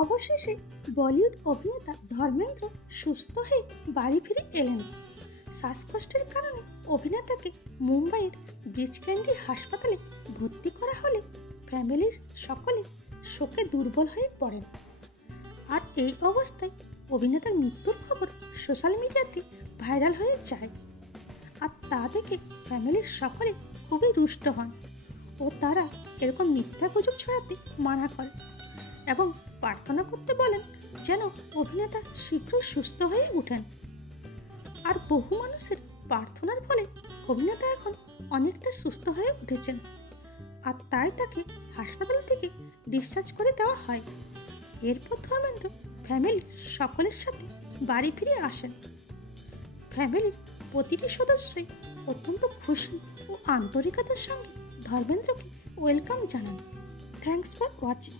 অবশেষে বলিউড অভিনেতা ধর্মেন্দ্র সুস্থ হয়ে বাড়ি ফিরে এলেন। শ্বাসকষ্টের কারণে অভিনেতাকে মুম্বাইয়ের ব্রিচ ক্যান্ডি হাসপাতালে ভর্তি করা হলে ফ্যামিলির সকলে শোকে দুর্বল হয়ে পড়েন। আর এই অবস্থায় অভিনেতার মৃত্যুর খবর সোশ্যাল মিডিয়াতে ভাইরাল হয়ে যায়। আর তা দেখে ফ্যামিলির সকলে খুবই রুষ্ট হন ও তারা এরকম মিথ্যা গুজব ছড়াতে মানা করে এবং প্রার্থনা করতে বলেন যেন অভিনেতা শীঘ্রই সুস্থ হয়ে ওঠেন। আর বহু মানুষের প্রার্থনার ফলে অভিনেতা এখন অনেকটা সুস্থ হয়ে উঠেছেন। আর তাই তাকে হাসপাতাল থেকে ডিসচার্জ করে দেওয়া হয়। এরপর ধর্মেন্দ্র ফ্যামিলির সকলের সাথে বাড়ি ফিরে আসেন। ফ্যামিলির প্রতিটি সদস্যই অত্যন্ত খুশি ও আন্তরিকতার সঙ্গে ধর্মেন্দ্রকে ওয়েলকাম জানান। Thanks for watching.